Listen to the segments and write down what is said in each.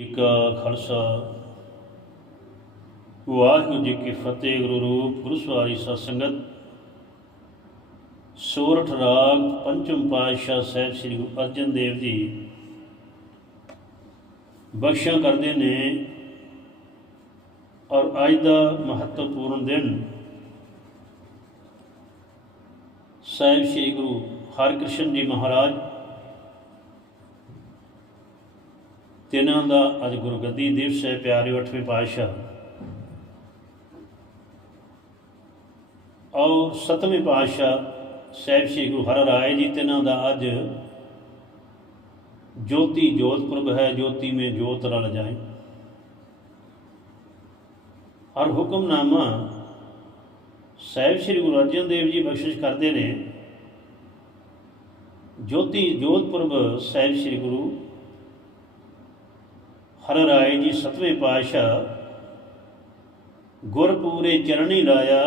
ਜੀ ਕਾ ਖਾਲਸਾ। ਵਾਹਿਗੁਰੂ ਜੀ ਕੀ ਫਤਿਹ, ਗੁਰੂ ਰੂਪ, ਗੁਰੂ ਸਵਾਰੀ ਸਤ ਸੰਗਤ ਸੋਰਠ ਰਾਗ, ਪੰਚਮ ਪਾਤਸ਼ਾਹ ਸਾਹਿਬ ਸ੍ਰੀ ਗੁਰੂ ਅਰਜਨ ਦੇਵ ਜੀ ਬਖਸ਼ਿਆ ਕਰਦੇ ਨੇ ਔਰ ਅੱਜ ਦਾ ਮਹੱਤਵਪੂਰਨ ਦਿਨ ਸਾਹਿਬ ਸ੍ਰੀ ਗੁਰੂ ਹਰਿਕ੍ਰਿਸ਼ਨ ਜੀ ਮਹਾਰਾਜ ਤਿੰਨਾਂ ਦਾ ਅੱਜ ਗੁਰਗੱਦੀ ਦਿਵਸ ਹੈ ਪਿਆਰੇ 8ਵੇਂ ਪਾਤਸ਼ਾਹ। ਔਰ 7ਵੇਂ ਪਾਤਸ਼ਾਹ ਸਾਹਿਬ ਸ੍ਰੀ ਗੁਰੂ ਹਰ ਰਾਏ ਜੀ, ਤਿੰਨਾਂ ਦਾ ਅੱਜ ਜੋਤੀ ਜੋਤ ਪੁਰਬ ਹੈ, ਜੋਤੀ ਮੇਂ ਜੋਤ ਰਲ ਜਾਏ। ਹਰ ਹੁਕਮਨਾਮਾ ਸਾਹਿਬ ਸ੍ਰੀ ਗੁਰੂ ਅਰਜਨ ਦੇਵ ਜੀ ਬਖਸ਼ਿਸ਼ ਕਰਦੇ ਨੇ। ਜੋਤੀ ਜੋਤ ਪੁਰਬ ਸਾਹਿਬ ਸ੍ਰੀ ਗੁਰੂ ਹਰ ਰਾਏ ਜੀ ਸਤਵੇਂ ਪਾਤਸ਼ਾਹ ਗੁਰਪੂਰੇ ਚਰਣੀ ਲਾਇਆ,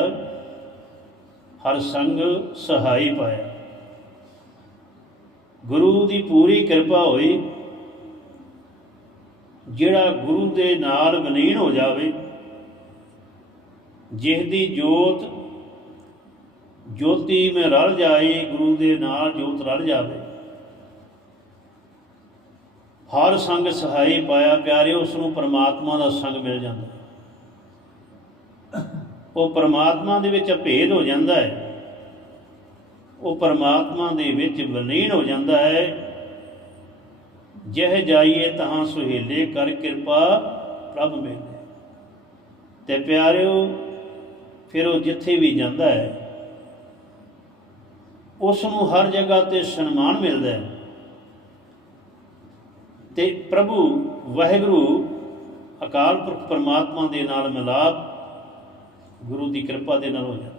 ਹਰ ਸੰਗ ਸਹਾਈ ਪਾਇਆ। ਗੁਰੂ ਦੀ ਪੂਰੀ ਕਿਰਪਾ ਹੋਈ, ਜਿਹੜਾ ਗੁਰੂ ਦੇ ਨਾਲ ਵਿਲੀਨ ਹੋ ਜਾਵੇ ਜਿਸ ਦੀ ਜੋਤ, ਜੋਤੀ ਮੈਂ ਰਲ ਜਾਏ, ਗੁਰੂ ਦੇ ਨਾਲ ਜੋਤ ਰਲ ਜਾਵੇ। ਹਰ ਸੰਗ ਸਹਾਈ ਪਾਇਆ ਪਿਆਰੇ ਉਸ ਨੂੰ ਪਰਮਾਤਮਾ ਦਾ ਸੰਗ ਮਿਲ ਜਾਂਦਾ ਉਹ ਪਰਮਾਤਮਾ ਦੇ ਵਿੱਚ ਅਭੇਦ ਹੋ ਜਾਂਦਾ ਹੈ। ਉਹ ਪਰਮਾਤਮਾ ਦੇ ਵਿੱਚ ਵਲੀਨ ਹੋ ਜਾਂਦਾ ਹੈ। ਜਹ ਜਾਈਏ ਤਹਾਂ ਸੁਹੇਲੇ ਕਰ ਕਿਰਪਾ ਪ੍ਰਭ ਮੇਲੇ। ਤੇ ਪਿਆਰਿਓ, ਫਿਰ ਉਹ ਜਿੱਥੇ ਵੀ ਜਾਂਦਾ ਹੈ ਉਸ ਨੂੰ ਹਰ ਜਗ੍ਹਾ ਤੇ ਸਨਮਾਨ ਮਿਲਦਾ ਹੈ। ਤੇ ਪ੍ਰਭੂ ਵਾਹਿਗੁਰੂ ਅਕਾਲ ਪੁਰਖ ਪਰਮਾਤਮਾ ਦੇ ਨਾਲ ਮਿਲਾਪ ਗੁਰੂ ਦੀ ਕਿਰਪਾ ਦੇ ਨਾਲ ਹੋ ਜਾਂਦਾ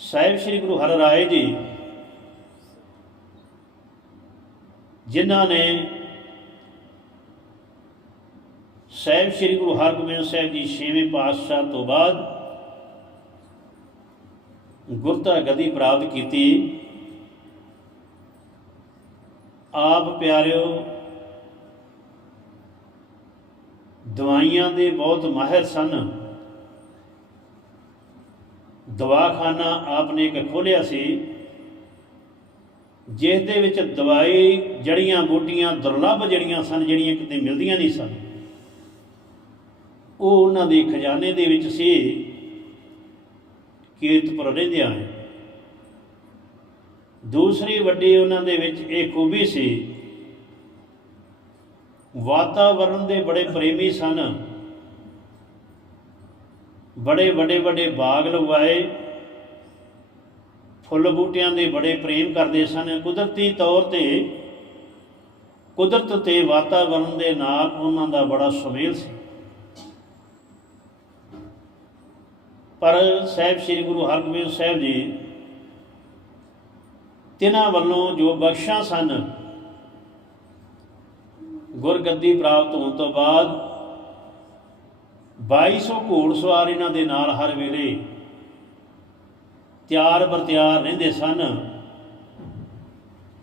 ਸਾਹਿਬ ਸ੍ਰੀ ਗੁਰੂ ਹਰ ਰਾਏ ਜੀ, ਜਿਨ੍ਹਾਂ ਨੇ ਸਾਹਿਬ ਸ੍ਰੀ ਗੁਰੂ ਹਰਗੋਬਿੰਦ ਸਾਹਿਬ ਜੀ ਛੇਵੇਂ ਪਾਤਸ਼ਾਹ ਤੋਂ ਬਾਅਦ ਗੁਰਤਾ ਗਦੀ ਪ੍ਰਾਪਤ ਕੀਤੀ। ਆਪ ਪਿਆਰਿਓ, ਦਵਾਈਆਂ ਦੇ ਬਹੁਤ ਮਾਹਿਰ ਸਨ। ਦਵਾਖਾਨਾ ਆਪਨੇ ਇੱਕ ਖੋਲਿਆ ਸੀ ਜਿਸ ਦੇ ਵਿੱਚ ਦਵਾਈ ਜੜੀਆਂ ਬੂਟੀਆਂ, ਦੁਰਲੱਭ ਜੜੀਆਂ ਸਨ, ਜਿਹੜੀਆਂ ਕਿਤੇ ਮਿਲਦੀਆਂ ਨਹੀਂ ਸਨ। ਉਹ ਉਹਨਾਂ ਦੇ ਖਜ਼ਾਨੇ ਦੇ ਵਿੱਚ ਸੀ, ਕੀਰਤਪੁਰ ਰਹਿੰਦਿਆਂ। ਹੈ ਦੂਸਰੀ ਵੱਡੀ ਉਹਨਾਂ ਦੇ ਵਿੱਚ ਇਹ ਖੂਬੀ ਸੀ ਵਾਤਾਵਰਣ ਦੇ ਬੜੇ ਪ੍ਰੇਮੀ ਸਨ। ਬੜੇ ਵੱਡੇ ਵੱਡੇ ਬਾਗ ਲਗਵਾਏ, ਫੁੱਲ ਬੂਟਿਆਂ ਦੇ ਬੜੇ ਪ੍ਰੇਮ ਕਰਦੇ ਸਨ। ਕੁਦਰਤੀ ਤੌਰ ਤੇ, ਕੁਦਰਤ ਤੇ ਵਾਤਾਵਰਣ ਦੇ ਨਾਲ ਉਹਨਾਂ ਦਾ ਬੜਾ ਸੁਮੇਲ ਸੀ। ਪਰ ਸਾਹਿਬ, ਸ੍ਰੀ ਗੁਰੂ ਹਰਗੋਬਿੰਦ ਸਾਹਿਬ ਜੀ ਤਿਨਾਂ ਵੱਲੋਂ ਜੋ ਬਖਸ਼ਾਂ ਸਨ, ਗੁਰਗੱਦੀ ਪ੍ਰਾਪਤ ਹੋਣ ਤੋਂ ਬਾਅਦ 2200 ਘੋੜਸਵਾਰ ਇਹਨਾਂ ਦੇ ਨਾਲ ਹਰ ਵੇਲੇ ਤਿਆਰ ਬਰਤਿਆਰ ਰਹਿੰਦੇ ਸਨ,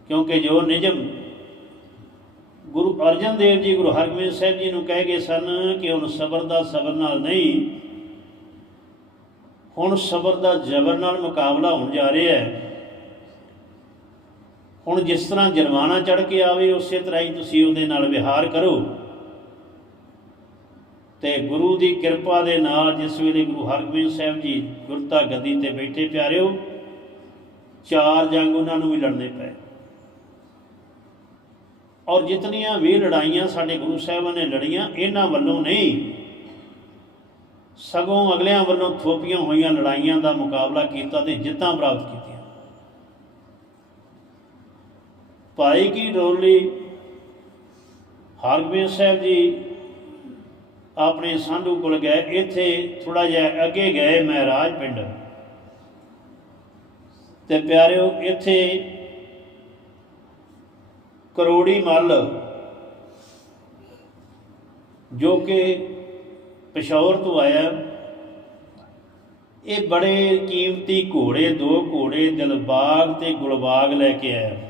ਕਿਉਂਕਿ ਜੋ ਨਿਜਮ ਗੁਰੂ ਅਰਜਨ ਦੇਵ ਜੀ, ਗੁਰੂ ਹਰਗੋਬਿੰਦ ਸਾਹਿਬ ਜੀ ਨੂੰ ਕਹਿ ਗਏ ਸਨ ਕਿ ਹੁਣ ਸਬਰ ਦਾ ਸਬਰ ਨਾਲ ਨਹੀਂ, ਹੁਣ ਸਬਰ ਦਾ ਜ਼ਬਰ ਨਾਲ ਮੁਕਾਬਲਾ ਹੋਣ ਜਾ ਰਿਹਾ ਹੈ। ਹੁਣ ਜਿਸ ਤਰ੍ਹਾਂ ਜਰਮਾਨਾ ਚੜ ਕੇ ਆਵੇ, ਉਸੇ ਤਰ੍ਹਾਂ ਹੀ ਤੁਸੀਂ ਉਹਦੇ ਨਾਲ ਵਿਹਾਰ ਕਰੋ। ਤੇ ਗੁਰੂ ਦੀ ਕਿਰਪਾ ਦੇ ਨਾਲ ਜਿਸ ਵੇਲੇ ਗੁਰੂ ਹਰਗੋਬਿੰਦ ਸਾਹਿਬ ਜੀ ਗੁਰਤਾ ਗੱਦੀ ਤੇ ਬੈਠੇ ਪਿਆਰਿਓ, ਚਾਰ ਜੰਗ ਉਹਨਾਂ ਨੂੰ ਵੀ ਲੜਨੇ ਪਏ। ਔਰ ਜਿਤਨੀਆਂ ਵੀ ਲੜਾਈਆਂ ਸਾਡੇ ਗੁਰੂ ਸਾਹਿਬਾਨ ਨੇ ਲੜੀਆਂ, ਇਹਨਾਂ ਵੱਲੋਂ ਨਹੀਂ, ਸਗੋਂ ਅਗਲਿਆਂ ਵੱਲੋਂ ਥੋਪੀਆਂ ਹੋਈਆਂ ਲੜਾਈਆਂ ਦਾ ਮੁਕਾਬਲਾ ਕੀਤਾ ਤੇ ਜਿੱਤਾਂ ਪ੍ਰਾਪਤ ਕੀਤੀਆਂ। ਭਾਈ ਕੀ ਡੋਲੀ ਹਰਗੋਬਿੰਦ ਸਾਹਿਬ ਜੀ ਆਪਣੇ ਸਾਧੂ ਕੋਲ ਗਏ, ਇੱਥੇ ਥੋੜਾ ਜਿਹਾ ਅੱਗੇ ਗਏ ਮਹਾਰਾਜ ਪਿੰਡ। ਤੇ ਪਿਆਰਿਓ, ਇੱਥੇ ਕਰੋੜੀ ਮੱਲ ਜੋ ਕਿ ਪਿਸ਼ੌਰ ਤੋਂ ਆਇਆ। ਇਹ ਬੜੇ ਕੀਮਤੀ ਘੋੜੇ, ਦੋ ਘੋੜੇ, ਦਿਲਬਾਗ ਤੇ ਗੁਲਬਾਗ ਲੈ ਕੇ ਆਇਆ।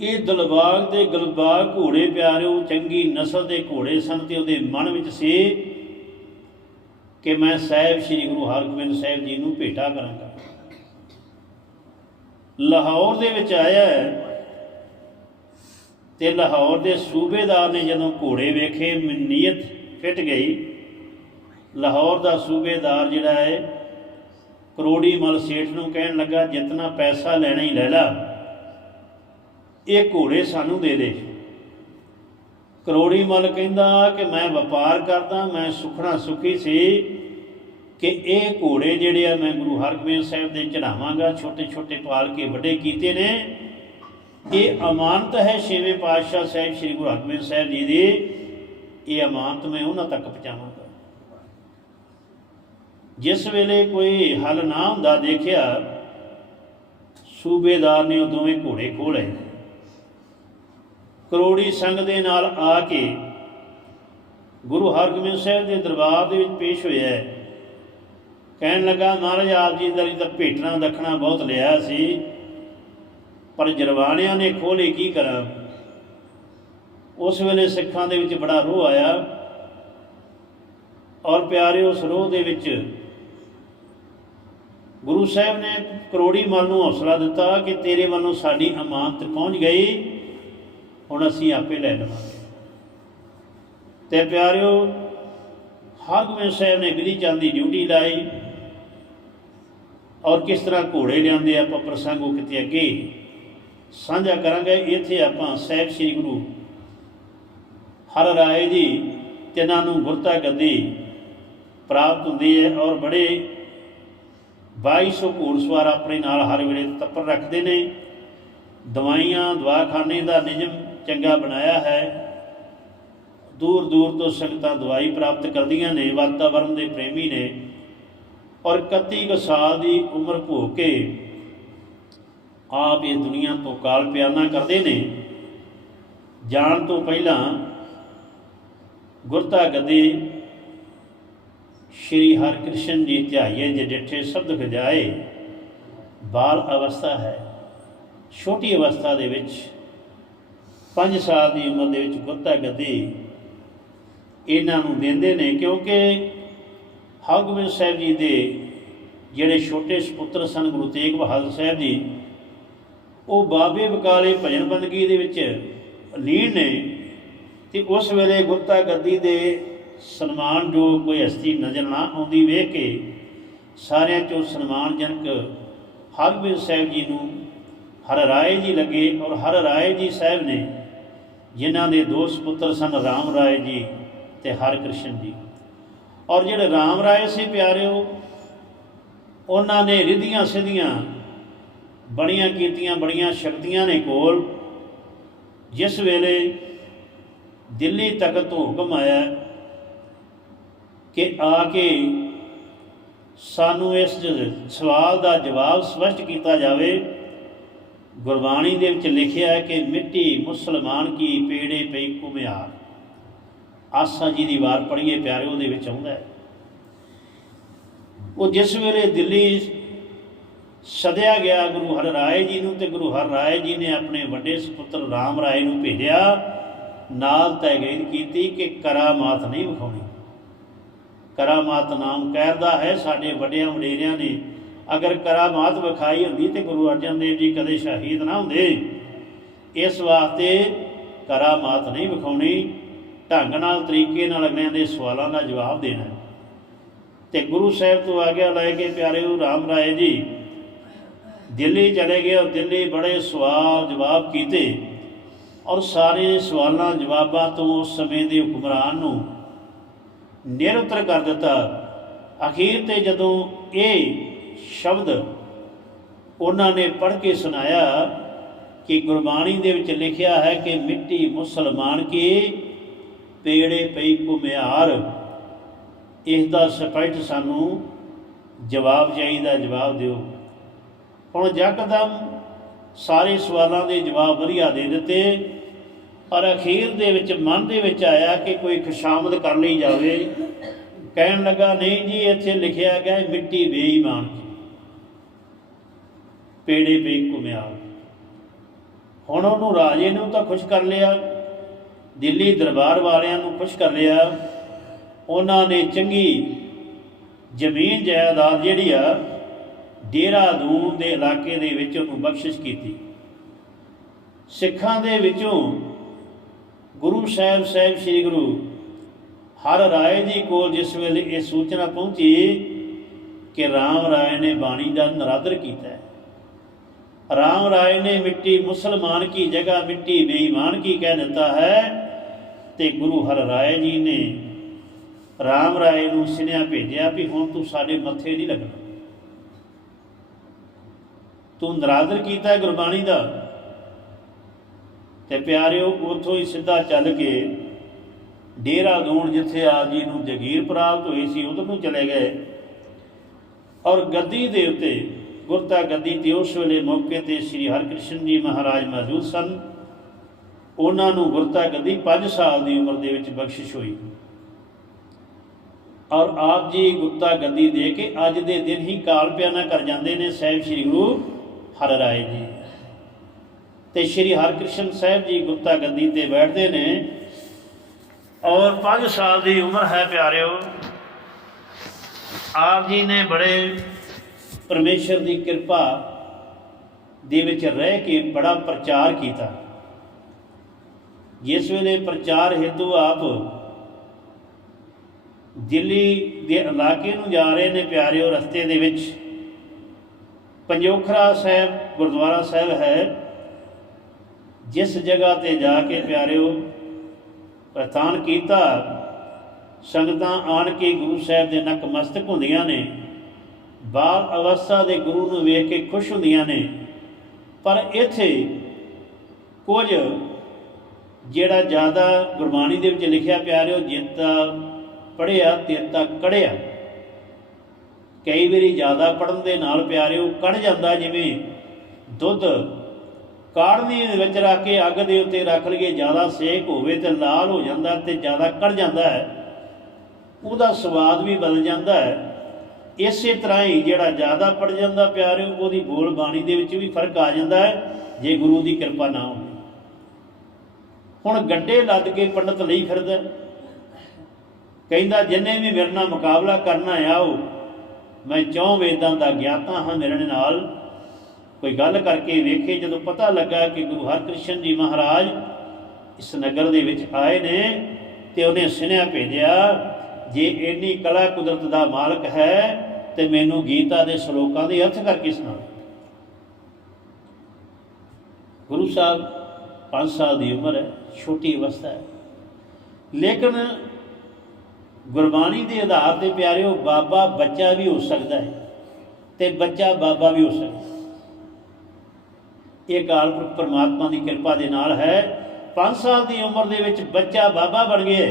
ਇਹ ਦਿਲਬਾਗ ਦੇ ਗਲਬਾਗ ਘੋੜੇ ਪਿਆਰਿਓ, ਚੰਗੀ ਨਸਲ ਦੇ ਘੋੜੇ ਸਨ ਤੇ ਉਹਦੇ ਮਨ ਵਿੱਚ ਸੀ ਕਿ ਮੈਂ ਸਾਹਿਬ ਸ੍ਰੀ ਗੁਰੂ ਹਰਗੋਬਿੰਦ ਸਾਹਿਬ ਜੀ ਨੂੰ ਭੇਟਾ ਕਰਾਂਗਾ। ਲਾਹੌਰ ਦੇ ਵਿੱਚ ਆਇਆ ਹੈ ਤੇ ਲਾਹੌਰ ਦੇ ਸੂਬੇਦਾਰ ਨੇ ਜਦੋਂ ਘੋੜੇ ਵੇਖੇ ਨੀਅਤ ਫਿੱਟ ਗਈ। ਲਾਹੌਰ ਦਾ ਸੂਬੇਦਾਰ ਜਿਹੜਾ ਹੈ ਕਰੋੜੀ ਮਲ ਸੇਠ ਨੂੰ ਕਹਿਣ ਲੱਗਾ ਜਿੰਨਾ ਪੈਸਾ ਲੈਣਾ ਹੀ ਲੈ ਲਾ। ਇਹ ਘੋੜੇ ਸਾਨੂੰ ਦੇ ਦੇ। ਕਰੋੜੀ ਮਲ ਕਹਿੰਦਾ ਕਿ ਮੈਂ ਵਪਾਰ ਕਰਦਾ, ਮੈਂ ਸੁਖਣਾ ਸੁਖੀ ਸੀ ਕਿ ਇਹ ਘੋੜੇ ਜਿਹੜੇ ਆ ਮੈਂ ਗੁਰੂ ਹਰਗੋਬਿੰਦ ਸਾਹਿਬ ਦੇ ਚੜਾਵਾਂਗਾ ਛੋਟੇ ਛੋਟੇ ਪਾਲ ਕੇ ਵੱਡੇ ਕੀਤੇ ਨੇ। ਇਹ ਅਮਾਨਤ ਹੈ ਛੇਵੇਂ ਪਾਤਸ਼ਾਹ ਸਾਹਿਬ ਸ੍ਰੀ ਗੁਰੂ ਹਰਗੋਬਿੰਦ ਸਾਹਿਬ ਜੀ ਦੀ। ਇਹ ਅਮਾਨਤ ਮੈਂ ਉਹਨਾਂ ਤੱਕ ਪਹੁੰਚਾਵਾਂਗਾ। ਜਿਸ ਵੇਲੇ ਕੋਈ ਹੱਲ ਨਾ ਹੁੰਦਾ ਦੇਖਿਆ, ਸੂਬੇਦਾਰ ਨੇ ਉਹ ਦੋਵੇਂ ਘੋੜੇ ਖੋਲੇ ਕਰੋੜੀ ਸੰਗ ਦੇ ਨਾਲ ਆ ਕੇ ਗੁਰੂ ਹਰਗੋਬਿੰਦ ਸਾਹਿਬ ਦੇ ਦਰਬਾਰ ਦੇ ਵਿੱਚ ਪੇਸ਼ ਹੋਇਆ ਹੈ। ਕਹਿਣ ਲੱਗਾ, ਮਹਾਰਾਜ, ਆਪ ਜੀ ਦਾ ਤਾਂ ਭੇਟਣਾ ਦੱਖਣਾ ਬਹੁਤ ਲਿਆ ਸੀ, ਪਰ ਜਰਵਾਣਿਆਂ ਨੇ ਖੋਲੇ ਕੀ ਕਰਾਂ ਉਸ ਵੇਲੇ ਸਿੱਖਾਂ ਦੇ ਵਿੱਚ ਬੜਾ ਰੋਹ ਆਇਆ ਔਰ ਪਿਆਰੇ ਉਸ ਰੋਹ ਦੇ ਵਿੱਚ ਗੁਰੂ ਸਾਹਿਬ ਨੇ ਕਰੋੜੀ ਮਨ ਨੂੰ ਹੌਸਲਾ ਦਿੱਤਾ ਕਿ ਤੇਰੇ ਵੱਲੋਂ ਸਾਡੀ ਅਮਾਨਤ ਪਹੁੰਚ ਗਈ ਹੁਣ ਅਸੀਂ ਆਪੇ ਲੈ ਲਵਾਂਗੇ। ਤੇ ਪਿਆਰਿਓ ਹਰਗੋਬਿੰਦ ਸਾਹਿਬ ਨੇ ਗਰੀ ਚੰਦ ਦੀ ਡਿਊਟੀ ਲਾਈ ਔਰ ਕਿਸ ਤਰ੍ਹਾਂ ਘੋੜੇ ਲਿਆਂਦੇ ਆਪਾਂ ਪ੍ਰਸੰਗ ਉਹ ਕਿਤੇ ਅੱਗੇ ਸਾਂਝਾ ਕਰਾਂਗੇ। ਇੱਥੇ ਆਪਾਂ ਸਾਹਿਬ ਸ੍ਰੀ ਗੁਰੂ ਹਰ ਰਾਏ ਜੀ, ਤਿੰਨਾਂ ਨੂੰ ਗੁਰਤਾ ਗੱਦੀ ਪ੍ਰਾਪਤ ਹੁੰਦੀ ਹੈ ਔਰ ਬੜੇ 2200 ਘੋੜਸਵਾਰ ਆਪਣੇ ਨਾਲ ਹਰ ਵੇਲੇ ਤੱਪਰ ਰੱਖਦੇ ਨੇ। ਦਵਾਈਆਂ, ਦਵਾਖਾਨੇ ਦਾ ਨਿਯਮ ਚੰਗਾ ਬਣਾਇਆ ਹੈ। ਦੂਰ ਦੂਰ ਤੋਂ ਸੰਗਤਾਂ ਦਵਾਈ ਪ੍ਰਾਪਤ ਕਰਦੀਆਂ ਨੇ ਵਾਤਾਵਰਣ ਦੇ ਪ੍ਰੇਮੀ ਨੇ। ਔਰ 31 ਕੁ ਸਾਲ ਦੀ ਉਮਰ ਭੋਗ ਕੇ ਆਪ ਇਹ ਦੁਨੀਆ ਤੋਂ ਕਾਲ ਪਿਆਨਾ ਕਰਦੇ ਨੇ। ਜਾਣ ਤੋਂ ਪਹਿਲਾਂ ਗੁਰਤਾ ਗੱਦੀ ਸ਼੍ਰੀ ਹਰਿਕ੍ਰਿਸ਼ਨ ਜੀ ਧਿਆਈਏ ਜੇ ਡਿਠੇ ਸ਼ਬਦ ਖਜਾਏ। ਬਾਲ ਅਵਸਥਾ ਹੈ। ਛੋਟੀ ਅਵਸਥਾ ਦੇ ਵਿੱਚ 5 ਸਾਲ ਦੀ ਉਮਰ ਦੇ ਵਿੱਚ ਗੁਰਤਾ ਗੱਦੀ ਇਹਨਾਂ ਨੂੰ ਦਿੰਦੇ ਨੇ ਕਿਉਂਕਿ ਹਰਗੋਬਿੰਦ ਸਾਹਿਬ ਜੀ ਦੇ ਜਿਹੜੇ ਛੋਟੇ ਸੁਪੁੱਤਰ ਸਨ, ਗੁਰੂ ਤੇਗ ਬਹਾਦਰ ਸਾਹਿਬ ਜੀ, ਉਹ ਬਾਬੇ ਬਕਾਲੇ ਭਜਨ ਬੰਦਗੀ ਦੇ ਵਿੱਚ ਲੀਨ ਨੇ ਤੇ ਉਸ ਵੇਲੇ ਗੁਰਤਾ ਗੱਦੀ ਦੇ ਸਨਮਾਨ ਜੋ ਕੋਈ ਹਸਤੀ ਨਜ਼ਰ ਨਾ ਆਉਂਦੀ ਵੇਖ ਕੇ ਸਾਰਿਆਂ ਚੋਂ ਸਨਮਾਨਜਨਕ ਹਰਗੋਬਿੰਦ ਸਾਹਿਬ ਜੀ ਨੂੰ ਹਰ ਰਾਏ ਜੀ ਲੱਗੇ ਔਰ ਹਰ ਰਾਏ ਜੀ ਸਾਹਿਬ ਨੇ ਜਿਨ੍ਹਾਂ ਦੇ ਦੋ ਸੁਪੁੱਤਰ ਸਨ ਰਾਮ ਰਾਏ ਜੀ ਤੇ ਹਰਕ੍ਰਿਸ਼ਨ ਜੀ। ਔਰ ਜਿਹੜੇ ਰਾਮ ਰਾਏ ਸੀ ਪਿਆਰਿਓ, ਉਹਨਾਂ ਨੇ ਰਿਧੀਆਂ ਸਿਧੀਆਂ ਬੜੀਆਂ ਕੀਤੀਆਂ ਬੜੀਆਂ ਸ਼ਕਤੀਆਂ ਨੇ ਕੋਲ, ਜਿਸ ਵੇਲੇ ਦਿੱਲੀ ਤੱਕ ਤੋਂ ਹੁਕਮ ਆਇਆ ਕਿ ਆ ਕੇ ਸਾਨੂੰ ਇਸ ਸਵਾਲ ਦਾ ਜਵਾਬ ਸਪਸ਼ਟ ਕੀਤਾ ਜਾਵੇ ਗੁਰਬਾਣੀ ਦੇ ਵਿੱਚ ਲਿਖਿਆ ਹੈ ਕਿ ਮਿੱਟੀ ਮੁਸਲਮਾਨ ਕੀ ਪੇੜੇ ਪਈ ਕੁਮਿਆਰ ਆਸਾ ਜੀ ਦੀ ਵਾਰ ਪੜ੍ਹੀਏ ਪਿਆਰੇ ਉਹਦੇ ਵਿੱਚ ਆਉਂਦਾ ਹੈ। ਉਹ ਜਿਸ ਵੇਲੇ ਦਿੱਲੀ ਸਦਿਆ ਗਿਆ ਗੁਰੂ ਹਰ ਰਾਏ ਜੀ ਨੂੰ ਤੇ ਗੁਰੂ ਹਰ ਰਾਏ ਜੀ ਨੇ ਆਪਣੇ ਵੱਡੇ ਸੁਪੁੱਤਰ ਰਾਮ ਰਾਏ ਨੂੰ ਭੇਜਿਆ, ਨਾਲ ਤੈਗੀਦ ਕੀਤੀ ਕਿ ਕਰਾਮਾਤ ਨਹੀਂ ਵਿਖਾਉਣੀ। ਕਰਾਮਾਤ ਨਾਮ ਕਹਿਦਾ ਹੈ, ਸਾਡੇ ਵੱਡਿਆਂ ਵਡੇਰਿਆਂ ਨੇ ਅਗਰ ਕਰਾਮਾਤ ਵਿਖਾਈ ਹੁੰਦੀ ਤੇ ਗੁਰੂ ਅਰਜਨ ਦੇਵ ਜੀ ਕਦੇ ਸ਼ਹੀਦ ਨਾ ਹੁੰਦੇ, ਇਸ ਵਾਸਤੇ ਕਰਾਮਾਤ ਨਹੀਂ ਵਿਖਾਉਣੀ, ਢੰਗ ਨਾਲ, ਤਰੀਕੇ ਨਾਲ ਅਗਲਿਆਂ ਦੇ ਸਵਾਲਾਂ ਦਾ ਜਵਾਬ ਦੇਣਾ ਹੈ। ਤੇ ਗੁਰੂ ਸਾਹਿਬ ਤੋਂ ਆਗਿਆ ਲੈ ਕੇ ਪਿਆਰੇ ਗੁਰੂ ਰਾਮ ਰਾਏ ਜੀ, ਦਿੱਲੀ ਚਲੇ ਗਏ ਔਰ ਦਿੱਲੀ ਬੜੇ ਸਵਾਲ ਜਵਾਬ ਕੀਤੇ ਔਰ ਸਾਰੇ ਸਵਾਲਾਂ ਜਵਾਬਾਂ ਤੋਂ ਉਸ ਸਮੇਂ ਦੇ ਹੁਕਮਰਾਨ ਨੂੰ ਨਿਰੁੱਤਰ ਕਰ ਦਿੱਤਾ ਅਖੀਰ ਤੇ ਜਦੋਂ ਇਹ ਸ਼ਬਦ ਉਹਨਾਂ ਨੇ ਪੜ੍ਹ ਕੇ ਸੁਣਾਇਆ ਕਿ ਗੁਰਬਾਣੀ ਦੇ ਵਿੱਚ ਲਿਖਿਆ ਹੈ ਕਿ ਮਿੱਟੀ ਮੁਸਲਮਾਨ ਕੀ, ਪੇੜੇ ਪਈ ਕੁਮਿਆਰ ਇਸ ਦਾ ਸਪਸ਼ਟ ਸਾਨੂੰ ਜਵਾਬ ਚਾਹੀਦਾ, ਜਵਾਬ ਦਿਓ। ਹੁਣ ਯਕਦਮ ਸਾਰੇ ਸਵਾਲਾਂ ਦੇ ਜਵਾਬ ਵਧੀਆ ਦੇ ਦਿੱਤੇ, ਪਰ ਅਖੀਰ ਦੇ ਵਿੱਚ ਮਨ ਦੇ ਵਿੱਚ ਆਇਆ ਕਿ ਕੋਈ ਖੁਸ਼ਾਮਦ ਕਰ ਲਈ ਜਾਵੇ। ਕਹਿਣ ਲੱਗਾ, ਨਹੀਂ ਜੀ, ਇੱਥੇ ਲਿਖਿਆ ਗਿਆ ਮਿੱਟੀ ਬੇਈਮਾਨ ਜੀ ਪੇੜੇ ਪਈ ਕੁਮਿਆਰ ਹੁਣ ਉਹਨੂੰ ਰਾਜੇ ਨੂੰ ਤਾਂ ਖੁਸ਼ ਕਰ ਲਿਆ, ਦਿੱਲੀ ਦਰਬਾਰ ਵਾਲਿਆਂ ਨੂੰ ਖੁਸ਼ ਕਰ ਲਿਆ। ਉਹਨਾਂ ਨੇ ਚੰਗੀ ਜ਼ਮੀਨ ਜਾਇਦਾਦ ਜਿਹੜੀ ਆ, ਦੇਹਰਾਦੂਨ ਦੇ ਇਲਾਕੇ ਦੇ ਵਿੱਚ ਉਹਨੂੰ ਬਖਸ਼ਿਸ਼ ਕੀਤੀ। ਸਿੱਖਾਂ ਦੇ ਵਿੱਚੋਂ ਗੁਰੂ ਸਾਹਿਬ ਸਾਹਿਬ ਸ੍ਰੀ ਗੁਰੂ ਹਰ ਰਾਏ ਜੀ ਕੋਲ ਜਿਸ ਵੇਲੇ ਇਹ ਸੂਚਨਾ ਪਹੁੰਚੀ ਕਿ ਰਾਮ ਰਾਏ ਨੇ ਬਾਣੀ ਦਾ ਨਰਾਦਰ ਕੀਤਾ ਹੈ। ਰਾਮ ਰਾਏ ਨੇ ਮਿੱਟੀ ਮੁਸਲਮਾਨ ਕੀ ਜਗ੍ਹਾ ਮਿੱਟੀ ਬੇਈਮਾਨ ਕੀ ਕਹਿ ਦਿੱਤਾ ਹੈ? ਤੇ ਗੁਰੂ ਹਰ ਰਾਏ ਜੀ ਨੇ ਰਾਮ ਰਾਏ ਨੂੰ ਸੁਨੇਹਾ ਭੇਜਿਆ ਵੀ ਹੁਣ ਤੂੰ ਸਾਡੇ ਮੱਥੇ ਨਹੀਂ ਲੱਗਣਾ। ਤੂੰ ਨਰਾਦਰ ਕੀਤਾ ਗੁਰਬਾਣੀ ਦਾ। ਤੇ ਪਿਆਰਿਓ, ਉਥੋਂ ਹੀ ਸਿੱਧਾ ਚੱਲ ਕੇ ਡੇਰਾ ਡੇਰਾਦੂਨ ਜਿੱਥੇ ਆਪ ਜੀ ਨੂੰ ਜਗੀਰ ਪ੍ਰਾਪਤ ਹੋਈ ਸੀ, ਉਧਰ ਨੂੰ ਚਲੇ ਗਏ। ਔਰ ਗੱਦੀ ਦੇ ਉੱਤੇ ਗੁਰਤਾ ਗੱਦੀ ਤੇ ਉਸ ਵੇਲੇ ਮੌਕੇ ਤੇ ਸ੍ਰੀ ਹਰਿਕ੍ਰਿਸ਼ਨ ਜੀ ਮਹਾਰਾਜ ਮੌਜੂਦ ਸਨ। ਉਹਨਾਂ ਨੂੰ ਗੁਰਤਾ ਗੱਦੀ 5 ਸਾਲ ਦੀ ਉਮਰ ਦੇ ਵਿੱਚ ਬਖਸ਼ਿਸ਼ ਹੋਈ। ਔਰ ਆਪ ਜੀ ਗੁਰਤਾ ਗੱਦੀ ਦੇ ਕੇ ਅੱਜ ਦੇ ਦਿਨ ਹੀ ਕਾਲ ਪਿਆਨਾ ਕਰ ਜਾਂਦੇ ਨੇ ਸਾਹਿਬ ਸ੍ਰੀ ਗੁਰੂ ਹਰ ਰਾਏ ਜੀ। ਤੇ ਸ੍ਰੀ ਹਰਕ੍ਰਿਸ਼ਨ ਸਾਹਿਬ ਜੀ ਗੁਪਤਾ ਗੱਦੀ ਤੇ ਬੈਠਦੇ ਨੇ। ਔਰ 5 ਸਾਲ ਦੀ ਉਮਰ ਹੈ ਪਿਆਰਿਓ, ਆਪ ਜੀ ਨੇ ਬੜੇ ਪਰਮੇਸ਼ਰ ਦੀ ਕਿਰਪਾ ਦੇ ਵਿੱਚ ਰਹਿ ਕੇ ਬੜਾ ਪ੍ਰਚਾਰ ਕੀਤਾ। ਜਿਸ ਵੇਲੇ ਪ੍ਰਚਾਰ ਹੈਤੂ ਆਪ ਦਿੱਲੀ ਦੇ ਇਲਾਕੇ ਨੂੰ ਜਾ ਰਹੇ ਨੇ ਪਿਆਰਿਓ, ਰਸਤੇ ਦੇ ਵਿੱਚ। ਪੰਜੋਖਰਾ ਸਾਹਿਬ, ਗੁਰਦੁਆਰਾ ਸਾਹਿਬ ਹੈ। ਜਿਸ ਜਗ੍ਹਾ ਤੇ ਜਾ ਕੇ ਪਿਆਰਿਓ, ਪ੍ਰਸਥਾਨ ਕੀਤਾ, ਸੰਗਤਾਂ ਆਣ ਕੇ ਗੁਰੂ ਸਾਹਿਬ ਦੇ ਨਕਮਸਤਕ ਹੁੰਦੀਆਂ ਨੇ। ਬਾਲ ਅਵਸਥਾ ਦੇ ਗੁਰੂ ਨੂੰ ਵੇਖ ਕੇ ਖੁਸ਼ ਹੁੰਦੀਆਂ ਨੇ। ਪਰ ਇੱਥੇ ਕੁਝ ਜਿਹੜਾ ਜ਼ਿਆਦਾ ਗੁਰਬਾਣੀ ਦੇ ਵਿੱਚ ਲਿਖਿਆ ਪਿਆਰਿਓ ਜਿੱਤਾ ਪੜਿਆ ਤੇਤਾ ਕੜਿਆ ਕਈ ਵਾਰੀ ਜ਼ਿਆਦਾ ਪੜਨ ਦੇ ਨਾਲ ਪਿਆਰਿਓ ਕੜ ਜਾਂਦਾ, ਜਿਵੇਂ ਦੁੱਧ ਕਾੜਨੀ ਦੇ ਵਿੱਚ ਰੱਖ ਕੇ ਅੱਗ ਦੇ ਉੱਤੇ ਰੱਖ ਲਈਏ, ਜ਼ਿਆਦਾ ਸੇਕ ਹੋਵੇ ਤੇ ਲਾਲ ਹੋ ਜਾਂਦਾ ਤੇ ਜ਼ਿਆਦਾ ਕੜ ਜਾਂਦਾ ਹੈ। ਉਹਦਾ ਸਵਾਦ ਵੀ ਬਦਲ ਜਾਂਦਾ ਹੈ। ਇਸੇ ਤਰ੍ਹਾਂ ਹੀ ਜਿਹੜਾ ਜ਼ਿਆਦਾ ਪੜ ਜਾਂਦਾ ਪਿਆਰਿਓ ਉਹਦੀ ਬੋਲ ਬਾਣੀ ਦੇ ਵਿੱਚ ਵੀ ਫ਼ਰਕ ਆ ਜਾਂਦਾ ਹੈ, ਜੇ ਗੁਰੂ ਦੀ ਕਿਰਪਾ ਨਾ ਹੋਵੇ। ਹੁਣ ਗੱਡੇ ਲੱਦ ਕੇ ਪੰਡਤ ਲਈ ਫਿਰਦਾ ਕਹਿੰਦਾ, ਜਿੰਨੇ ਵੀ ਮੇਰੇ ਨਾਲ ਮੁਕਾਬਲਾ ਕਰਨਾ ਆਓ ਮੈਂ ਚੌਂ ਵੇਦਾਂ ਦਾ ਗਿਆਤਾ ਹਾਂ, ਮੇਰੇ ਨਾਲ। ਕੋਈ ਗੱਲ ਕਰਕੇ ਵੇਖੇ, ਜਦੋਂ ਪਤਾ ਲੱਗਾ ਕਿ ਗੁਰੂ ਹਰਕ੍ਰਿਸ਼ਨ ਜੀ ਮਹਾਰਾਜ ਇਸ ਨਗਰ ਦੇ ਵਿੱਚ ਆਏ ਨੇ, ਤੇ ਉਹਨੇ ਸੁਨੇਹਾ ਭੇਜਿਆ ਜੇ ਇੰਨੀ ਕਲਾ ਕੁਦਰਤ ਦਾ ਮਾਲਕ ਹੈ, ਤੇ ਮੈਨੂੰ ਗੀਤਾ ਦੇ ਸ਼ਲੋਕਾਂ ਦੇ ਅਰਥ ਕਰਕੇ ਸੁਣਾ ਗੁਰੂ ਸਾਹਿਬ 5 ਸਾਲ ਦੀ ਉਮਰ ਹੈ, ਛੋਟੀ ਅਵਸਥਾ ਹੈ। ਲੇਕਿਨ ਗੁਰਬਾਣੀ ਦੇ ਆਧਾਰ ਤੇ ਪਿਆਰਿਓ, ਬਾਬਾ, ਬੱਚਾ ਵੀ ਹੋ ਸਕਦਾ ਹੈ ਤੇ ਬੱਚਾ ਬਾਬਾ ਵੀ ਹੋ ਸਕਦਾ ਇਹ ਕਾਲ ਪੁਰਖ ਪਰਮਾਤਮਾ ਦੀ ਕਿਰਪਾ ਦੇ ਨਾਲ ਹੈ। 5 ਸਾਲ ਦੀ ਉਮਰ ਦੇ ਵਿੱਚ ਬੱਚਾ ਬਾਬਾ ਬਣ ਗਿਆ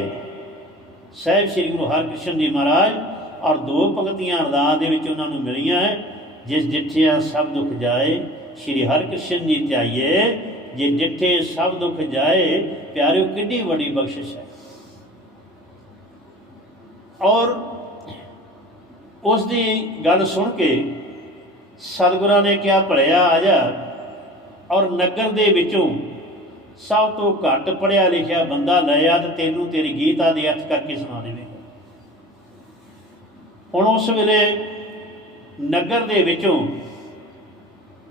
ਸਾਹਿਬ ਸ੍ਰੀ ਗੁਰੂ ਹਰਕ੍ਰਿਸ਼ਨ ਜੀ ਮਹਾਰਾਜ, ਔਰ ਦੋ ਪੰਕਤੀਆਂ ਅਰਦਾਸ ਦੇ ਵਿੱਚ ਉਹਨਾਂ ਨੂੰ ਮਿਲੀਆਂ ਹੈ, ਜਿਸ ਜਿੱਠਿਆ ਸਭ ਦੁੱਖ ਜਾਏ, ਸ੍ਰੀ ਹਰਕ੍ਰਿਸ਼ਨ ਜੀ ਧਿਆਈਏ, ਜੇ ਜਿੱਠੇ ਸਭ ਦੁੱਖ ਜਾਏ, ਪਿਆਰਿਓ ਕਿੰਨੀ ਵੱਡੀ ਬਖਸ਼ਿਸ਼ ਹੈ। ਔਰ ਉਸ ਦੀ ਗੱਲ ਸੁਣ ਕੇ ਸਤਿਗੁਰਾਂ ਨੇ ਕਿਹਾ, ਭਲਿਆ ਆ ਜਾ, ਔਰ ਨਗਰ ਦੇ ਵਿੱਚੋਂ ਸਭ ਤੋਂ ਘੱਟ ਪੜਿਆ ਲਿਖਿਆ ਬੰਦਾ ਲਿਆ ਤੇ ਤੈਨੂੰ ਤੇਰੀ ਗੀਤਾ ਦੇ ਅਰਥ ਕਰਕੇ ਸੁਣਾ ਦੇਵੇਗਾ ਹੁਣ ਉਸ ਵੇਲੇ ਨਗਰ ਦੇ ਵਿੱਚੋਂ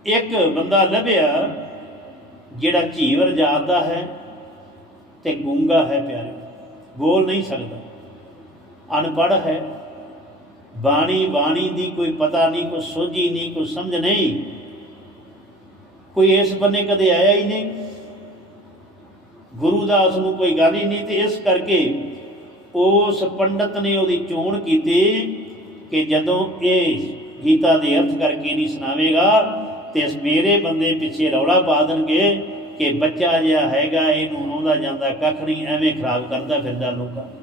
ਇੱਕ ਬੰਦਾ ਲੱਭਿਆ ਜਿਹੜਾ ਝੀਵਰ ਜਾਦਾ ਹੈ ਤੇ ਗੂੰਗਾ ਹੈ ਪਿਆਰੇ ਬੋਲ ਨਹੀਂ ਸਕਦਾ। ਅਨਪੜ੍ਹ ਹੈ, ਬਾਣੀ ਬਾਣੀ ਦੀ ਕੋਈ ਪਤਾ ਨਹੀਂ, ਕੋਈ ਸੋਝੀ ਨਹੀਂ, ਕੋਈ ਸਮਝ ਨਹੀਂ। ਕੋਈ ਇਸ ਬੰਨੇ ਕਦੇ ਆਇਆ ਹੀ ਨਹੀਂ। ਗੁਰੂ ਦਾ ਉਸ ਨੂੰ ਕੋਈ ਗੱਲ ਹੀ ਨਹੀਂ ਤੇ ਇਸ ਕਰਕੇ ਉਸ ਪੰਡਤ ਨੇ ਉਹਦੀ ਚੋਣ ਕੀਤੀ ਕਿ ਜਦੋਂ ਇਹ ਗੀਤਾ ਦੇ ਅਰਥ ਕਰਕੇ ਨਹੀਂ ਸੁਣਾਵੇਗਾ ਤੇ ਇਸ ਮੇਰੇ ਬੰਦੇ ਪਿੱਛੇ ਰੌਲਾ ਪਾ ਦੇਣਗੇ ਕਿ ਬੱਚਾ ਜਿਹਾ ਹੈਗਾ, ਇਹਨੂੰ ਆਉਂਦਾ ਜਾਂਦਾ, ਕੱਖ ਨਹੀਂ, ਐਵੇਂ ਖਰਾਬ ਕਰਦਾ ਫਿਰਦਾ ਲੋਕਾਂ ਨੂੰ।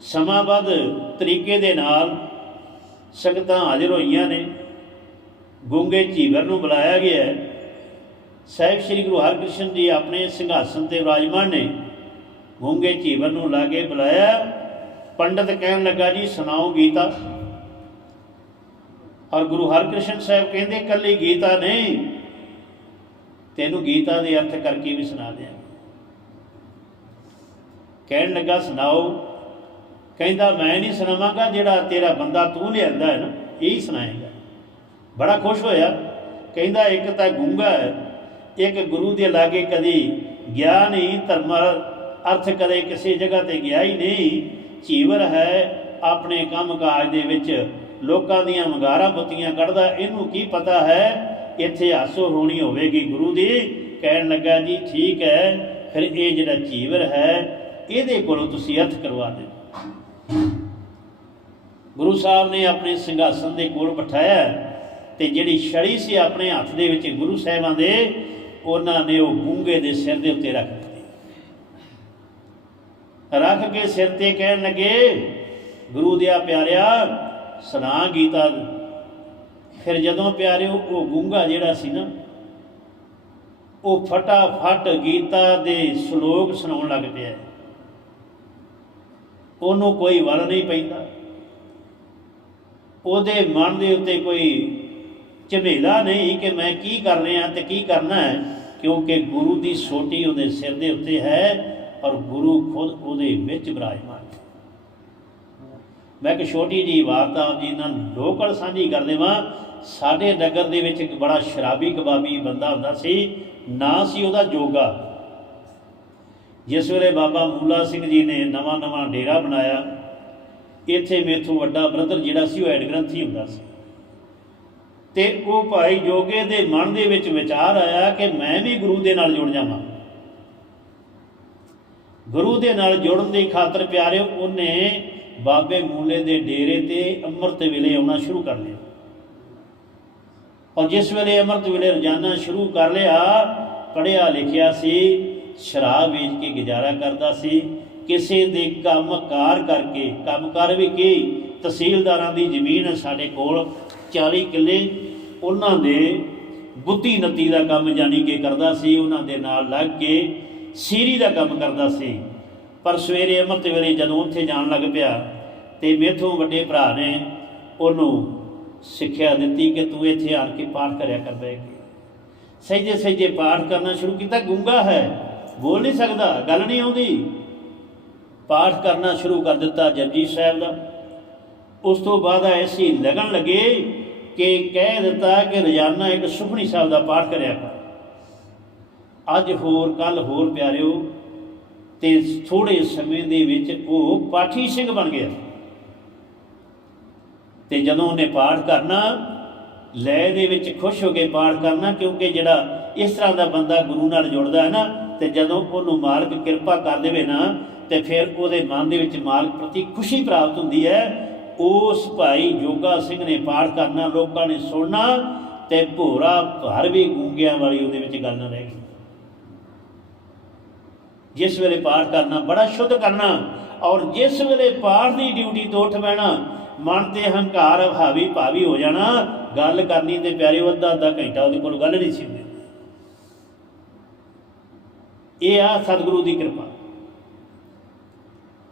ਸਮਾਬੱਧ ਤਰੀਕੇ ਦੇ ਨਾਲ ਸੰਗਤਾਂ ਹਾਜ਼ਰ ਹੋਈਆਂ ਨੇ ਗੁੰਗੇ ਝੀਵਰ ਨੂੰ ਬੁਲਾਇਆ ਗਿਆ ਹੈ ਸਾਹਿਬ ਸ੍ਰੀ ਗੁਰੂ ਹਰਕ੍ਰਿਸ਼ਨ ਜੀ ਆਪਣੇ ਸਿੰਘਾਸਨ ਤੇ ਵਿਰਾਜਮਾਨ ਨੇ ਗੂੰਗੇ ਝੀਵਰ ਨੂੰ ਲਾਗੇ ਬੁਲਾਇਆ। ਪੰਡਤ ਕਹਿਣ ਲੱਗਾ, ਜੀ, ਸੁਣਾਓ ਗੀਤਾ? ਔਰ ਗੁਰੂ ਹਰਕ੍ਰਿਸ਼ਨ ਸਾਹਿਬ ਕਹਿੰਦੇ, ਕੱਲੀ ਗੀਤਾ ਨਹੀਂ, ਤੈਨੂੰ ਗੀਤਾ ਦੇ ਅਰਥ ਕਰਕੇ ਵੀ ਸੁਣਾ ਦਿਆਂ ਕਹਿਣ ਲੱਗਾ, ਸੁਣਾਓ। ਕਹਿੰਦਾ, ਮੈਂ ਨਹੀਂ ਸੁਣਾਵਾਂਗਾ ਜਿਹੜਾ ਤੇਰਾ ਬੰਦਾ ਤੂੰ ਲਿਆਂਦਾ ਹੈ ਨਾ, ਇਹ ਹੀ ਸੁਣਾਏਗਾ। ਬੜਾ ਖੁਸ਼ ਹੋਇਆ। ਕਹਿੰਦਾ, ਇੱਕ ਤਾਂ ਗੁੰਗਾ ਹੈ ਇੱਕ ਗੁਰੂ ਦੇ ਲਾਗੇ ਕਦੀ ਗਿਆ ਨਹੀਂ, ਧਰਮ ਅਰਥ ਕਦੇ ਕਿਸੇ ਜਗ੍ਹਾ ਤੇ ਗਿਆ ਹੀ ਨਹੀਂ। ਚੀਵਰ ਹੈ ਆਪਣੇ ਕੰਮ ਕਾਜ ਦੇ ਵਿੱਚ, ਲੋਕਾਂ ਦੀਆਂ ਮੰਗਾਰਾਂ ਬੁੱਤੀਆਂ ਕੱਢਦਾ। ਇਹਨੂੰ ਕੀ ਪਤਾ ਹੈ? ਇੱਥੇ ਹਾਸੋ ਹੋਣੀ ਹੋਵੇਗੀ ਗੁਰੂ ਦੀ। ਕਹਿਣ ਲੱਗਾ, ਜੀ, ਠੀਕ ਹੈ, ਫਿਰ ਇਹ ਜਿਹੜਾ ਚੀਵਰ ਹੈ, ਇਹਦੇ ਕੋਲੋਂ ਤੁਸੀਂ ਅਰਥ ਕਰਵਾ ਦਿਓ। ਗੁਰੂ ਸਾਹਿਬ ਨੇ ਆਪਣੇ ਸਿੰਘਾਸਨ ਦੇ ਕੋਲ ਬਿਠਾਇਆ ਤੇ ਜਿਹੜੀ ਛੜੀ ਸੀ ਆਪਣੇ ਹੱਥ ਦੇ ਵਿੱਚ ਗੁਰੂ ਸਾਹਿਬਾਂ ਦੇ ਉਹਨਾਂ ਨੇ ਉਹ ਗੂੰਗੇ ਦੇ ਸਿਰ ਦੇ ਉੱਤੇ ਰੱਖ ਦਿੱਤੀ। ਰੱਖ ਕੇ ਸਿਰ ਤੇ ਕਹਿਣ ਲੱਗੇ, ਗੁਰੂ ਦਿਆ ਪਿਆਰਿਆ, ਸੁਣਾ ਗੀਤਾ ਫਿਰ ਜਦੋਂ ਪਿਆਰਿਓ, ਉਹ ਗੂੰਗਾ ਜਿਹੜਾ ਸੀ ਨਾ, ਉਹ ਫਟਾਫਟ ਗੀਤਾ ਦੇ ਸ਼ਲੋਕ ਸੁਣਾਉਣ ਲੱਗ ਪਿਆ। ਉਹਨੂੰ ਕੋਈ ਵਲ ਨਹੀਂ ਪੈਂਦਾ। ਉਹਦੇ ਮਨ ਦੇ ਉੱਤੇ ਕੋਈ ਝਮੇਲਾ ਨਹੀਂ ਕਿ ਮੈਂ ਕੀ ਕਰ ਰਿਹਾ ਤੇ ਕੀ ਕਰਨਾ ਹੈ, ਕਿਉਂਕਿ ਗੁਰੂ ਦੀ ਸੋਟੀ ਉਹਦੇ ਸਿਰ ਦੇ ਉੱਤੇ ਹੈ ਔਰ ਗੁਰੂ ਖੁਦ ਉਹਦੇ ਵਿੱਚ ਵਿਰਾਜਮਾਨ ਮੈਂ ਇੱਕ ਛੋਟੀ ਜੀ ਵਾਰਤਾ ਆਪ ਜੀ ਨਾਲ ਲੋਕਲ ਸਾਂਝੀ ਕਰ ਦੇਵਾਂ। ਸਾਡੇ ਨਗਰ ਦੇ ਵਿੱਚ ਇੱਕ ਬੜਾ ਸ਼ਰਾਬੀ ਕਬਾਬੀ ਬੰਦਾ ਹੁੰਦਾ ਸੀ, ਨਾਂ ਸੀ ਉਹਦਾ ਜੋਗਾ। ਜਿਸ ਵੇਲੇ ਬਾਬਾ ਮੂਲਾ ਸਿੰਘ ਜੀ ਨੇ ਨਵਾਂ ਨਵਾਂ ਡੇਰਾ ਬਣਾਇਆ, ਇੱਥੇ ਮੇਥੋਂ ਵੱਡਾ ਬ੍ਰਦਰ ਜਿਹੜਾ ਸੀ ਉਹ ਐਡ ਗ੍ਰੰਥੀ ਹੁੰਦਾ ਸੀ। ਤੇ ਉਹ ਭਾਈ ਜੋਗੇ ਦੇ ਮਨ ਦੇ ਵਿੱਚ ਵਿਚਾਰ ਆਇਆ ਕਿ ਮੈਂ ਵੀ ਗੁਰੂ ਦੇ ਨਾਲ ਜੁੜ ਜਾਵਾਂ। ਗੁਰੂ ਦੇ ਨਾਲ ਜੁੜਨ ਦੀ ਖਾਤਰ ਪਿਆਰਿਓ, ਉਹਨੇ ਬਾਬੇ ਮੂਲੇ ਦੇ ਡੇਰੇ ਤੇ ਅੰਮ੍ਰਿਤ ਵੇਲੇ ਆਉਣਾ ਸ਼ੁਰੂ ਕਰ ਲਿਆ। ਔਰ ਜਿਸ ਵੇਲੇ ਅੰਮ੍ਰਿਤ ਵੇਲੇ ਰੋਜ਼ਾਨਾ ਸ਼ੁਰੂ ਕਰ ਲਿਆ ਪੜਿਆ ਲਿਖਿਆ ਸੀ, ਸ਼ਰਾਬ ਵੇਚ ਕੇ ਗੁਜ਼ਾਰਾ ਕਰਦਾ ਸੀ, ਕਿਸੇ ਦੇ ਕੰਮਕਾਰ ਕਰਕੇ ਕੰਮਕਾਰ ਵੀ ਕੀ, ਤਹਿਸੀਲਦਾਰਾਂ ਦੀ ਜ਼ਮੀਨ ਸਾਡੇ ਕੋਲ 40 ਕਿੱਲੇ ਉਹਨਾਂ ਦੇ ਬੁੱਧੀ ਨਤੀ ਦਾ ਕੰਮ ਜਾਣੀ ਕਿ ਕਰਦਾ ਸੀ, ਉਹਨਾਂ ਦੇ ਨਾਲ ਲੱਗ ਕੇ ਸੀਰੀ ਦਾ ਕੰਮ ਕਰਦਾ ਸੀ। ਪਰ ਸਵੇਰੇ ਅੰਮ੍ਰਿਤ ਵੇਲੇ ਜਦੋਂ ਉੱਥੇ ਜਾਣ ਲੱਗ ਪਿਆ ਤੇ ਮੇਥੋਂ ਵੱਡੇ ਭਰਾ ਨੇ ਉਹਨੂੰ ਸਿੱਖਿਆ ਦਿੱਤੀ ਕਿ ਤੂੰ ਇੱਥੇ ਆ ਕੇ ਪਾਠ ਕਰਿਆ ਕਰ ਬੈ ਸਹਿਜੇ ਸਹਿਜੇ ਪਾਠ ਕਰਨਾ ਸ਼ੁਰੂ ਕੀਤਾ, ਗੁੰਗਾ ਹੈ, ਬੋਲ ਨਹੀਂ ਸਕਦਾ, ਗੱਲ ਨਹੀਂ ਆਉਂਦੀ। ਪਾਠ ਕਰਨਾ ਸ਼ੁਰੂ ਕਰ ਦਿੱਤਾ ਜਪਜੀ ਸਾਹਿਬ ਦਾ। ਉਸ ਤੋਂ ਬਾਅਦ ਐਸੀ ਲਗਨ ਲੱਗੇ ਕਿ ਕਹਿ ਦਿੱਤਾ ਕਿ ਰੋਜ਼ਾਨਾ ਇੱਕ ਸੁਖਣੀ ਸਾਹਿਬ ਦਾ ਪਾਠ ਕਰਿਆ ਕਰ। ਅੱਜ ਹੋਰ ਕੱਲ ਹੋਰ ਪਿਆਰਿਓ, ਤੇ ਥੋੜੇ ਸਮੇਂ ਦੇ ਵਿੱਚ ਉਹ ਪਾਠੀ ਸਿੰਘ ਬਣ ਗਿਆ। ਤੇ ਜਦੋਂ ਉਹਨੇ ਪਾਠ ਕਰਨਾ, ਲੈ ਦੇ ਵਿੱਚ ਖੁਸ਼ ਹੋ ਕੇ ਪਾਠ ਕਰਨਾ, ਕਿਉਂਕਿ ਜਿਹੜਾ ਇਸ ਤਰ੍ਹਾਂ ਦਾ ਬੰਦਾ ਗੁਰੂ ਨਾਲ ਜੁੜਦਾ ਹੈ ਨਾ, ਤੇ ਜਦੋਂ ਉਹਨੂੰ ਮਾਲਕ ਕਿਰਪਾ ਕਰ ਦੇਵੇ ਨਾ, ਤੇ ਫਿਰ ਉਹਦੇ ਮਨ ਦੇ ਵਿੱਚ ਮਾਲਕ ਪ੍ਰਤੀ ਖੁਸ਼ੀ ਪ੍ਰਾਪਤ ਹੁੰਦੀ ਹੈ ਉਸ ਭਾਈ ਜੋਗਾ ਸਿੰਘ ਨੇ ਪਾਠ ਕਰਨਾ, ਲੋਕਾਂ ਨੇ ਸੁਣਨਾ ਤੇ ਭੋਰਾ ਭਰ ਵੀ ਗੂੰਗਿਆਂ ਵਾਲੀ ਉਹਦੇ ਵਿੱਚ ਗੱਲ ਨਾ ਰਹਿ ਗਈ। ਜਿਸ ਵੇਲੇ ਪਾਠ ਕਰਨਾ, ਬੜਾ ਸ਼ੁੱਧ ਕਰਨਾ ਔਰ ਜਿਸ ਵੇਲੇ ਪਾਠ ਦੀ ਡਿਊਟੀ ਤੋਂ ਉੱਠ ਬਹਿਣਾ, ਮਨ ਤੇ ਹੰਕਾਰ, ਹਾਵੀ ਭਾਵੀ ਹੋ ਜਾਣਾ, ਗੱਲ ਕਰਨੀ ਤੇ ਪਿਆਰੇ ਅੱਧਾ ਅੱਧਾ ਘੰਟਾ ਉਹਦੇ ਕੋਲ ਗੱਲ ਨਹੀਂ ਸੀ ਹੁੰਦੀ। ਇਹ ਆ ਸਤਿਗੁਰੂ ਦੀ ਕਿਰਪਾ।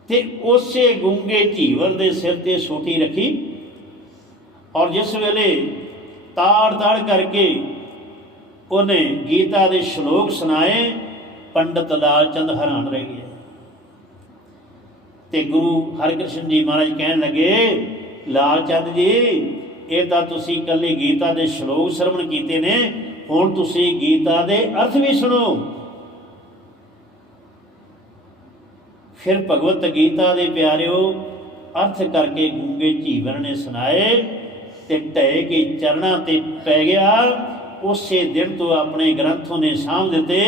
ਤੇ ਉਸੇ ਗੁੰਗੇ ਝੀਵਰ ਦੇ ਸਿਰ ਤੇ ਸੋਟੀ ਰੱਖੀ ਔਰ ਜਿਸ ਵੇਲੇ ਤਾੜ ਤਾੜ ਕਰਕੇ ਉਹਨੇ ਗੀਤਾ ਦੇ ਸ਼ਲੋਕ ਸੁਣਾਏ, ਪੰਡਤ ਲਾਲ ਚੰਦ ਹੈਰਾਨ ਰਹਿ ਗਏ। ਤੇ ਗੁਰੂ ਹਰਿਕ੍ਰਿਸ਼ਨ ਜੀ ਮਹਾਰਾਜ ਕਹਿਣ ਲੱਗੇ, ਲਾਲ ਚੰਦ ਜੀ, ਇਹ ਤਾਂ ਤੁਸੀਂ ਇਕੱਲੇ ਗੀਤਾ ਦੇ ਸ਼ਲੋਕ ਸਰਵਣ ਕੀਤੇ ਨੇ, ਹੁਣ ਤੁਸੀਂ ਗੀਤਾ ਦੇ ਅਰਥ ਵੀ ਸੁਣੋ। ਫਿਰ ਭਗਵਤ ਗੀਤਾ ਦੇ ਪਿਆਰਿਓ, ਅਰਥ ਕਰਕੇ ਗੂੰਗੇ ਜੀਵਨ ਨੇ ਸੁਣਾਏ ਤੇ ਢਹਿ ਕੇ ਚਰਣਾ ਤੇ ਪੈ ਗਿਆ। ਉਸੇ ਦਿਨ ਤੋਂ ਆਪਣੇ ਗ੍ਰੰਥੋਂ ਨੇ ਸਾਂਭ ਦਿੱਤੇ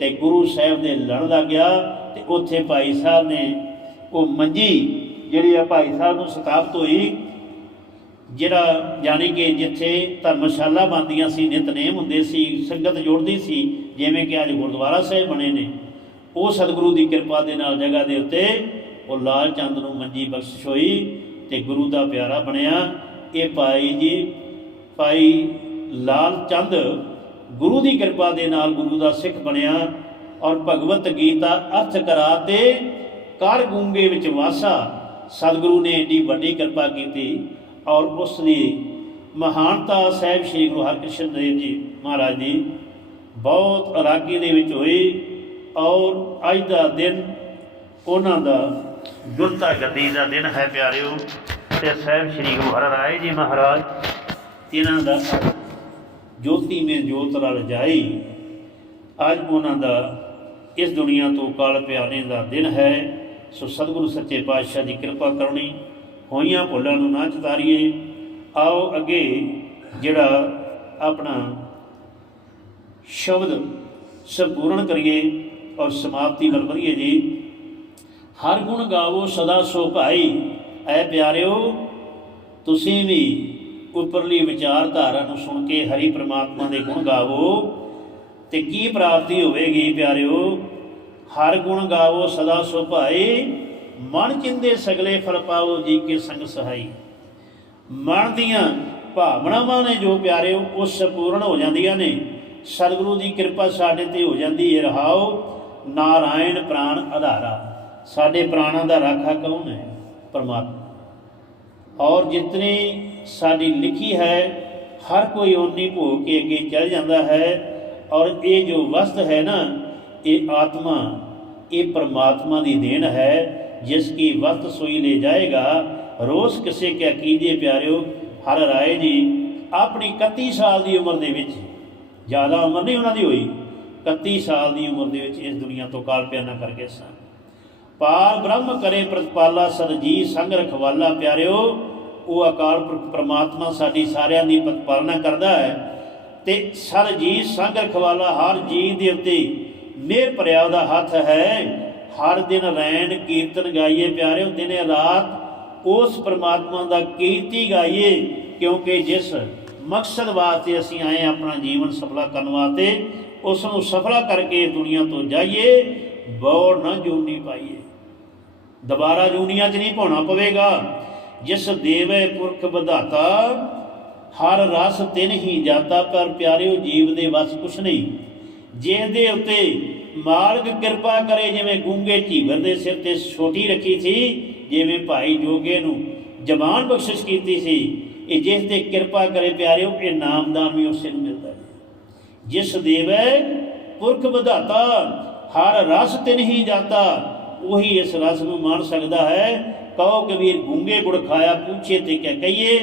ਤੇ ਗੁਰੂ ਸਾਹਿਬ ਦੇ ਲੜਨ ਲੱਗ ਗਿਆ ਤੇ ਉੱਥੇ ਭਾਈ ਸਾਹਿਬ ਨੇ ਉਹ ਮੰਜੀ ਜਿਹੜੀ ਆ ਭਾਈ ਸਾਹਿਬ ਨੂੰ ਸਥਾਪਿਤ ਹੋਈ, ਜਿਹੜਾ ਜਾਣੀ ਕਿ ਜਿੱਥੇ ਧਰਮਸ਼ਾਲਾ ਬਣਦੀਆਂ ਸੀ, ਨਿਤਨੇਮ ਹੁੰਦੇ ਸੀ, ਸੰਗਤ ਜੋੜਦੀ ਸੀ, ਜਿਵੇਂ ਕਿ ਅੱਜ ਗੁਰਦੁਆਰਾ ਸਾਹਿਬ ਬਣੇ ਨੇ। ਉਹ ਸਤਿਗੁਰੂ ਦੀ ਕਿਰਪਾ ਦੇ ਨਾਲ ਜਗ੍ਹਾ ਦੇ ਉੱਤੇ ਉਹ ਲਾਲ ਚੰਦ ਨੂੰ ਮੰਜੀ ਬਖਸ਼ਿਸ਼ ਹੋਈ ਤੇ ਗੁਰੂ ਦਾ ਪਿਆਰਾ ਬਣਿਆ। ਇਹ ਭਾਈ ਜੀ, ਭਾਈ ਲਾਲ ਚੰਦ ਗੁਰੂ ਦੀ ਕਿਰਪਾ ਦੇ ਨਾਲ ਗੁਰੂ ਦਾ ਸਿੱਖ ਬਣਿਆ ਔਰ ਭਗਵਤ ਗੀਤਾ ਅਰਥ ਕਰਾ ਤੇ ਕਰ ਗੂੰਗੇ ਵਿੱਚ ਵਾਸਾ ਸਤਿਗੁਰੂ ਨੇ ਏਡੀ ਵੱਡੀ ਕਿਰਪਾ ਕੀਤੀ ਔਰ ਉਸ ਦੀ ਮਹਾਨਤਾ ਸਾਹਿਬ ਸ੍ਰੀ ਗੁਰੂ ਹਰਕ੍ਰਿਸ਼ਨ ਦੇਵ ਜੀ ਮਹਾਰਾਜ ਦੀ ਬਹੁਤ ਅਲਾਗੀ ਦੇ ਵਿੱਚ ਹੋਈ। ਔਰ ਅੱਜ ਦਾ ਦਿਨ ਉਹਨਾਂ ਦਾ ਗੁਰਤਾ ਗੱਦੀ ਦਾ ਦਿਨ ਹੈ ਪਿਆਰਿਓ ਤੇ ਸਾਹਿਬ ਸ੍ਰੀ ਗੁਰੂ ਹਰਿਰਾਏ ਜੀ ਮਹਾਰਾਜ। ਇਹਨਾਂ ਦਾ ਜੋਤੀ ਮੇ ਜੋਤ ਰਲ ਜਾਈ। ਅੱਜ ਉਹਨਾਂ ਦਾ ਇਸ ਦੁਨੀਆ ਤੋਂ ਕਾਲ ਪਿਆਣੇ ਦਾ ਦਿਨ ਹੈ। ਸੋ ਸਤਿਗੁਰੂ ਸੱਚੇ ਪਾਤਸ਼ਾਹ ਦੀ ਕਿਰਪਾ ਕਰਨੀ ਹੋਈਆਂ ਭੁੱਲਾਂ ਨੂੰ ਨਾ ਚਤਾਰੀਏ। ਆਓ ਅੱਗੇ ਜਿਹੜਾ ਆਪਣਾ ਸ਼ਬਦ ਸੰਪੂਰਨ ਕਰੀਏ। ਔਰ ਸਮਾਪਤੀ ਵੱਲ ਵਧੀਏ ਜੀ। ਹਰ ਗੁਣ ਗਾਵੋ ਸਦਾ ਸੋ ਭਾਈ। ਐ ਪਿਆਰਿਓ, ਤੁਸੀਂ ਵੀ ਉੱਪਰਲੀ ਵਿਚਾਰਧਾਰਾ ਨੂੰ ਸੁਣ ਕੇ ਹਰੀ ਪ੍ਰਮਾਤਮਾ ਦੇ ਗੁਣ ਗਾਵੋ। ਤੇ ਕੀ ਪ੍ਰਾਪਤੀ ਹੋਵੇਗੀ ਪਿਆਰਿਓ? ਹਰ ਗੁਣ ਗਾਵੋ ਸਦਾ ਸੋ ਭਾਈ। ਮਨ ਚਿੰਦੇ ਸਗਲੇ ਫਲ ਪਾਓ ਜੀ ਕੇ ਸੰਗ ਸਹਾਈ। ਮਨ ਦੀਆਂ ਭਾਵਨਾਵਾਂ ਨੇ ਜੋ ਪਿਆਰਿਓ, ਉਹ ਸੰਪੂਰਨ ਹੋ ਜਾਂਦੀਆਂ ਨੇ। ਸਤਿਗੁਰੂ ਦੀ ਕਿਰਪਾ ਸਾਡੇ ਤੇ ਹੋ ਜਾਂਦੀ ਹੈ ਰਹਾਓ। ਨਾਰਾਇਣ ਪ੍ਰਾਣ ਆਧਾਰਾ। ਸਾਡੇ ਪ੍ਰਾਣਾਂ ਦਾ ਰਾਖਾ ਕੌਣ ਹੈ? ਪਰਮਾਤਮਾ। ਔਰ ਜਿਤਨੀ ਸਾਡੀ ਲਿਖੀ ਹੈ, ਹਰ ਕੋਈ ਓਨੀ ਭੋਗ ਕੇ ਅੱਗੇ ਚੱਲ ਜਾਂਦਾ ਹੈ। ਔਰ ਇਹ ਜੋ ਵਸਤ ਹੈ ਨਾ, ਇਹ ਆਤਮਾ, ਇਹ ਪਰਮਾਤਮਾ ਦੀ ਦੇਣ ਹੈ। ਜਿਸ ਕੀ ਵਸਤ ਸੋਈ ਲੈ ਜਾਏਗਾ, ਰੋਸ ਕਿਸੇ ਕੇ ਅਕੀਦੇ ਪਿਆਰਿਓ, ਹਰ ਰਾਏ ਜੀ, ਆਪਣੀ 31 ਸਾਲ ਦੀ ਉਮਰ ਦੇ ਵਿੱਚ, ਜ਼ਿਆਦਾ ਉਮਰ ਨਹੀਂ ਉਹਨਾਂ ਦੀ ਹੋਈ। 31 ਸਾਲ ਦੀ ਉਮਰ ਦੇ ਵਿੱਚ ਇਸ ਦੁਨੀਆ ਤੋਂ ਕਾਲ ਪਿਆਨਾ ਕਰ ਗਏ ਸਨ ਪਾਰ ਬ੍ਰਹਮ ਕਰੇ ਪ੍ਰਤਪਾਲਾ ਸਰਜੀ ਸੰਗ ਰਖਵਾਲਾ ਪਿਆਰਿਓ, ਉਹ ਅਕਾਲ ਪੁਰਖ ਪ੍ਰਮਾਤਮਾ ਸਾਡੀ ਸਾਰਿਆਂ ਦੀ ਪ੍ਰਤਪਾਲਨਾ ਕਰਦਾ ਹੈ ਤੇ ਸਰ ਸੰਗ ਰਖਵਾਲਾ ਹਰ ਜੀ ਦੇ ਉੱਤੇ ਮਿਹਰ ਭਰਿਆ ਉਹਦਾ ਹੱਥ ਹੈ। ਹਰ ਦਿਨ ਰੈਣ ਕੀਰਤਨ ਗਾਈਏ ਪਿਆਰਿਓ, ਦਿਨੇ ਰਾਤ ਉਸ ਪ੍ਰਮਾਤਮਾ ਦਾ ਕੀਰਤੀ ਗਾਈਏ, ਕਿਉਂਕਿ ਜਿਸ ਮਕਸਦ ਵਾਸਤੇ ਅਸੀਂ ਆਏ ਆਪਣਾ ਜੀਵਨ ਸਫਲਾ ਕਰਨ ਵਾਸਤੇ ਉਸ ਨੂੰ ਸਫਲਾ ਕਰਕੇ ਦੁਨੀਆ ਤੋਂ ਜਾਈਏ ਬੋੜ ਨਾ ਜੂਨੀ ਪਾਈਏ। ਦੁਬਾਰਾ ਜੂਨੀਆਂ 'ਚ ਨਹੀਂ ਪਾਉਣਾ ਪਵੇਗਾ। ਜਿਸ ਦੇਵੇ ਪੁਰਖ ਵਿਧਾਤਾ, ਹਰ ਰਸ ਤਿਨ ਹੀ ਜਾਤਾ ਪਰ ਪਿਆਰਿਓ ਜੀਵ ਦੇ ਵਸ ਕੁਛ ਨਹੀਂ। ਜਿਹਦੇ ਉੱਤੇ ਮਾਲਕ ਕਿਰਪਾ ਕਰੇ, ਜਿਵੇਂ ਗੂੰਗੇ ਝੀਵਰ ਦੇ ਸਿਰ ਤੇ ਛੋਟੀ ਰੱਖੀ ਸੀ, ਜਿਵੇਂ ਭਾਈ ਜੋਗੇ ਨੂੰ ਜ਼ਬਾਨ ਬਖਸ਼ਿਸ਼ ਕੀਤੀ ਸੀ, ਇਹ ਜਿਸ ਤੇ ਕਿਰਪਾ ਕਰੇ ਪਿਆਰਿਓ, ਇਹ ਨਾਮਦਾਨ ਵੀ ਉਸੇ ਨੂੰ ਮਿਲਦਾ। ਜਿਸ ਦੇਵੇ ਪੁਰਖ ਵਧਾਤਾ, ਹਰ ਰਸ ਤਿਨ ਹੀ ਜਾਤਾ ਉਹੀ ਇਸ ਰਸ ਨੂੰ ਮਾਣ ਸਕਦਾ ਹੈ। ਕਹੋ ਕਬੀਰ ਗੁੰਗੇ ਗੁੜ ਖਾਇਆ ਪੁੱਛੇ ਤੇ ਕਿਆ ਕਹੀਏ,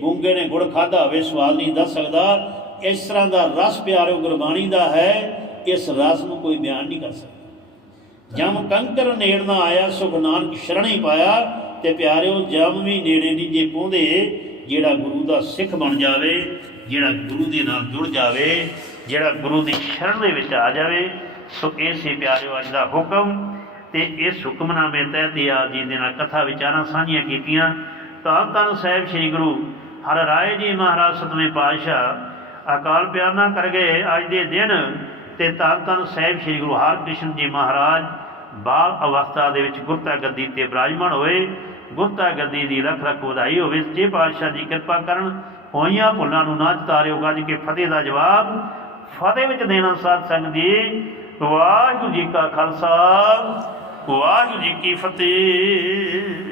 ਗੁੰਗੇ ਨੇ ਗੁੜ ਖਾਦਾ ਹੋਵੇ ਸਵਾਦ ਨਹੀਂ ਦੱਸ ਸਕਦਾ। ਇਸ ਤਰ੍ਹਾਂ ਦਾ ਰਸ ਪਿਆਰਿਓ ਗੁਰਬਾਣੀ ਦਾ ਹੈ, ਇਸ ਰਸ ਨੂੰ ਕੋਈ ਬਿਆਨ ਨਹੀਂ ਕਰ ਸਕਦਾ। ਜਮ ਕੰਕਰ ਨੇੜ ਨਾ ਆਇਆ, ਸੁਖ ਨਾਨਕ ਸ਼ਰਣੀ ਪਾਇਆ, ਤੇ ਪਿਆਰਿਓ, ਜਮ ਵੀ ਨੇੜੇ ਨਹੀਂ ਜੇ ਪਹੁੰਦੇ, ਜਿਹੜਾ ਗੁਰੂ ਦਾ ਸਿੱਖ ਬਣ ਜਾਵੇ, ਜਿਹੜਾ ਗੁਰੂ ਦੇ ਨਾਲ ਜੁੜ ਜਾਵੇ ਜਿਹੜਾ ਗੁਰੂ ਦੀ ਸ਼ਰਨ ਦੇ ਵਿੱਚ ਆ ਜਾਵੇ, ਸੋ ਇਹ ਸੀ ਪਿਆਰਿਓ ਅੱਜ ਦਾ ਹੁਕਮ ਤੇ ਇਸ ਹੁਕਮਨਾਮੇ ਤਹਿਤ ਹੀ ਆਪ ਜੀ ਦੇ ਨਾਲ ਕਥਾ ਵਿਚਾਰਾਂ ਸਾਂਝੀਆਂ ਕੀਤੀਆਂ। ਤਾਂ ਤਾਂ ਸਾਹਿਬ ਸ੍ਰੀ ਗੁਰੂ ਹਰ ਰਾਏ ਜੀ ਮਹਾਰਾਜ ਸਤਵੇਂ ਪਾਤਸ਼ਾਹ ਅਕਾਲ ਪਿਆਰਨਾ ਕਰ ਗਏ ਅੱਜ ਦੇ ਦਿਨ ਤੇ ਤਾਂ ਤਾਂ ਸਾਹਿਬ ਸ੍ਰੀ ਗੁਰੂ ਹਰਕ੍ਰਿਸ਼ਨ ਜੀ ਮਹਾਰਾਜ ਬਾਲ ਅਵਸਥਾ ਦੇ ਵਿੱਚ ਗੁਰਤਾ ਗੱਦੀ ਤੇ ਬਿਰਾਜਮਾਨ ਹੋਏ। ਗੁਰਤਾ ਗੱਦੀ ਦੀ ਰੱਖ ਰੱਖ ਵਧਾਈ ਹੋਵੇ। ਜੇ ਪਾਤਸ਼ਾਹ ਦੀ ਕਿਰਪਾ ਕਰਨ, ਹੋਈਆਂ ਭੁੱਲਾਂ ਨੂੰ ਨਾ ਚਤਾਰਿਓ ਗੱਜ ਕੇ ਫਤਿਹ ਦਾ ਜਵਾਬ ਫਤਿਹ ਵਿੱਚ ਦੇਣਾ ਸਾਧ ਸੰਗਤ ਜੀ ਵਾਹਿਗੁਰੂ ਜੀ ਕਾ ਖਾਲਸਾ ਵਾਹਿਗੁਰੂ ਜੀ ਕੀ ਫਤਿਹ।